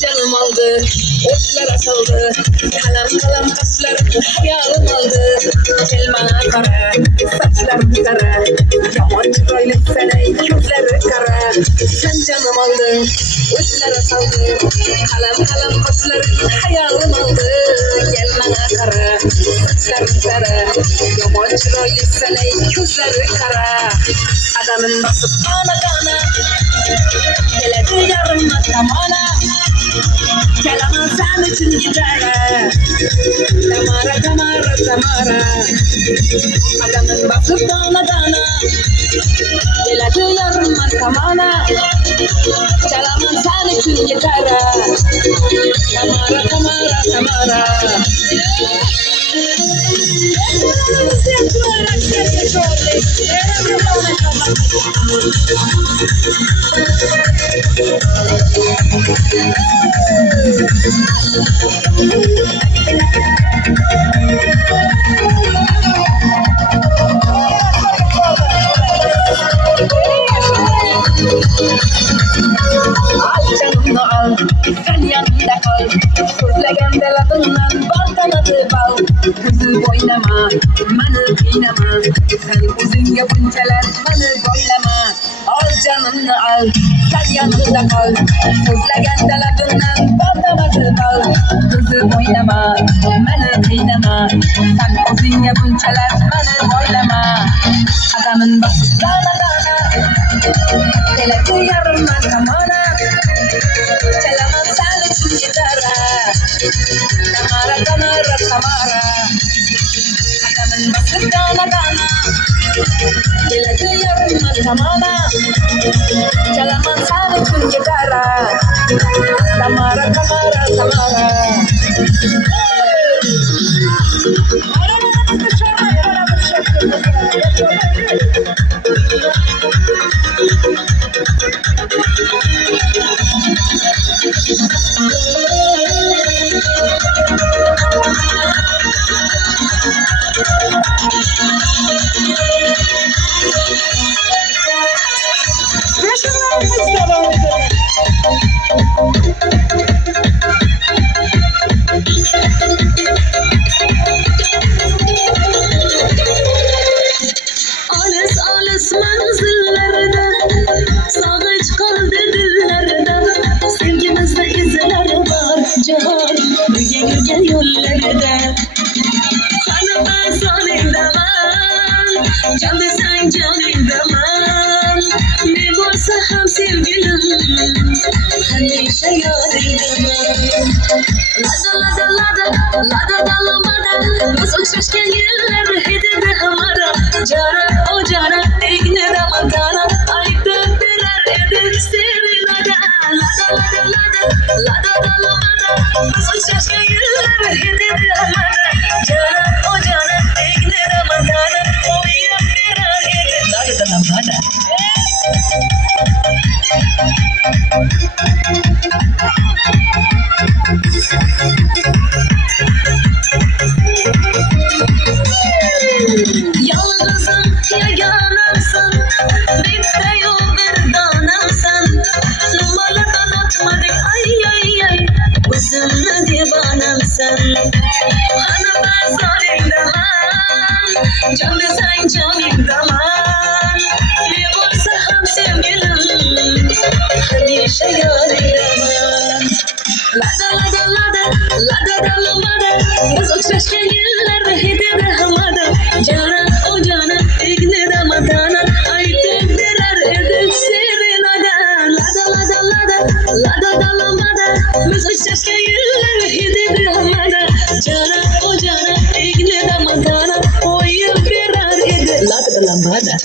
Canım aldı, otlara saldı, kalam kalam taşlar hayalım aldı. Elmana kara, saçlarım kara, yabancı böyle sene gözleri kara. Sen canım aldın, otlara saldı, kalam kalam taşlar hayalım aldı. Elmana kara, saçlarım kara, yabancı böyle sene gözleri kara. Adamın basıp ana kana, geledi yarım makamana. Kelaman sen için gider. Tamara tamara tamara. Adamın basıp dana dana. Geledi yarım makamana. Kelaman sen için gider. Tamara tamara tamara. Al canımı al, sen yanımda kal. Sözlegende lafından bal kanadı bal. Kızı boynama, manı kıynama. Sen uzun yapıncalar manı boylama. Al canımı al, sen yanımda kal. Sözlegende lafından bal kanadı bal. Kızı boynama, manı kıynama. Sen uzun yapıncalar manı boylama. Adamın basıp dana dana. Geledi yarım makamana. Kelaman sen için gidara. Tamara tamara tamara. Adamın basıp dana dana. Geledi yarım makamana. Kelaman sen için gidara. Tamara tamara tamara. Alas alas manzillerde, sağaç kaldı dillerde. Sevgimizde izler var can, gel yollarda. Sana ben zannedemen, can desen cannedemen. Ne varsa hem sevgilim, hemşe yaredemen. Lada lada lada, lada dalamada, nasıl şaşken yerler hedede ama. Biz uçuşken yıllar hediye amana. Cana o cana tekne ramadana. Oyun birer ede. Lada da lambada. Yalnızım yaganamsın. Bitte yol bir danamsın. Numaradan atmadık ay ay ay. Üzümlü divanamsın. Hanı ben zalim demem. Can desen canim demem. Ne varsa hem sevgilim. Hemşe yarim demem. Lada lada lada, lada da lada. Biz uçuşken yıllar hediye hamada. Cana o cana ikne ramadana. Aytıp birer edip sevinada. Lada lada lada, lada da lada. Biz uçuşken yıllar hediye hamada. Cana o cana ikne ramadana. Oyun birer edip lada da lada.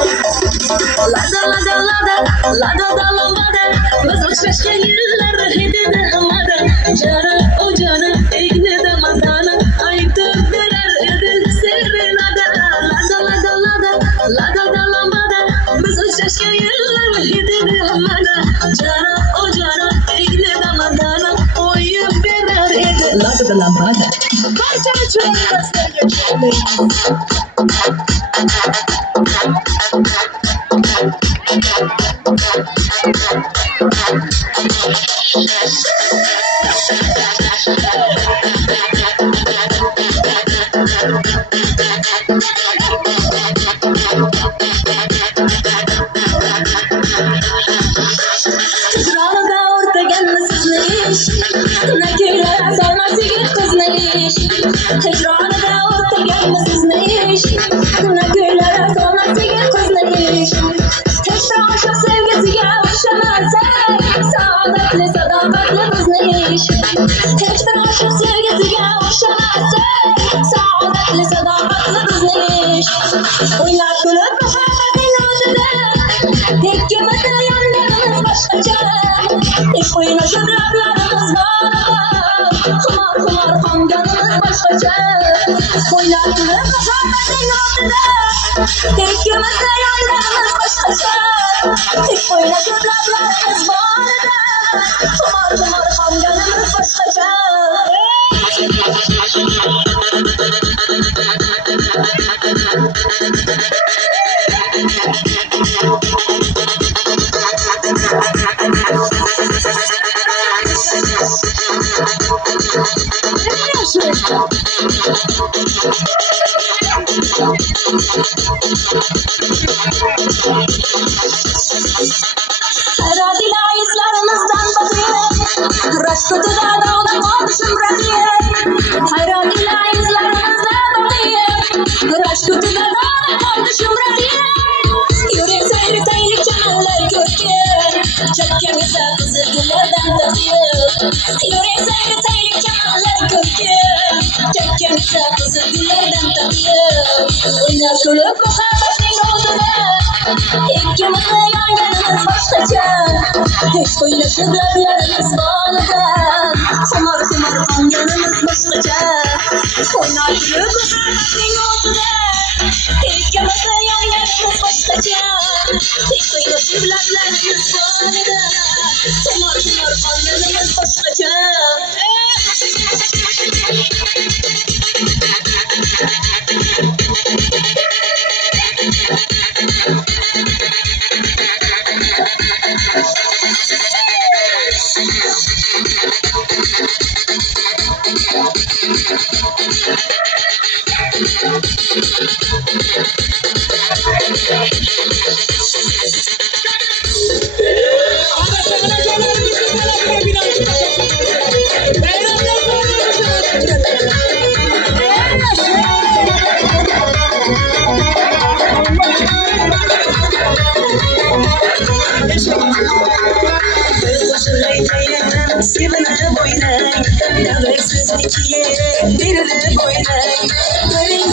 Lada lada lada, lada da lambada. Biz uçuşken yıllar hediye hamada. Cana o cana ikne de madana. Aytıp birer edip sevinada. Lada lada lada, lada da lambada. Biz uçuşken yıllar hediye hamada. Cana o cana ikne de madana. Oyun birer edip lada da lambada. Parçanı çöğürmesine geçelim. Hicranı orta gelmesiz ne iş? Ne köyler sarması git kız ne iş? Hicranı orta gelmesiz ne iş? Ne köyler sarması git kız ne iş? Hiçbir aşık sevgisiye ulaşamazsak saadetli sadakatli kız ne iş? Hiçbir aşık sevgisiye ulaşamazsak saadetli sadakatli kız ne iş? Oynar kulüp muhabbetin adıda. İkimiz de yanlarımız başkaca. İş oyunu şıbraplarımız var. Kumar kumar kanganımız başkaca. Oynar kulüp muhabbetin adıda. İkimiz de yanlarımız başkaca. İş oyunu şıbraplarımız var. Kumar kumar kanganımız başkaca. Radila izlerimizden bakıyor. Raş kutuda dağda kalmışım radiye. Radila izlerimizden bakıyor. Raş kutuda dağda kalmışım radiye. Yürek seyri teylik çemenler köşke. Çekkemize kızı güllerden takıyor. Yürek seyri teylik çemenler köşke. Çekkemize kızı güllerden takıyor. Oynar kulüp muhabbetin oduna. İkimiz de yanlarımız başkaca. Hiç paylaşıp lablarımız bağlıdan. Kumar kumar kanyanımız başkaca. Oynar kulüp muhabbetin oduna. İkimiz de yanlarımız başkaca. Hiç paylaşıp lablarımız bağlıdan. Kumar kumar kanyanımız başkaca. Sivana boynay, davrasız ikiye, birine boynay. Görün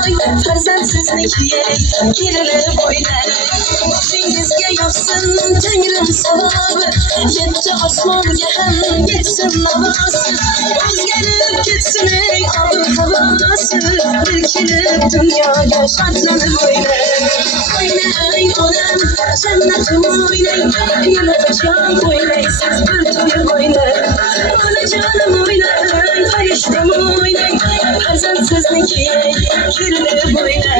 Farzandsizligiye gerilir boyuna. Başingizga yozsin Tangrim savobı, yetti osmonga ham yetsin navosi. O'zgarib ketsin ey ob-havosi, berkinib dunyoga shodlanib o'ynang onam, jannatim o'ynang. Yana qachon o'ynaysiz bir to'yib o'ynang. Onajonim o'ynang, farishtam o'ynang. Farzandsizligiye gerilir boyuna.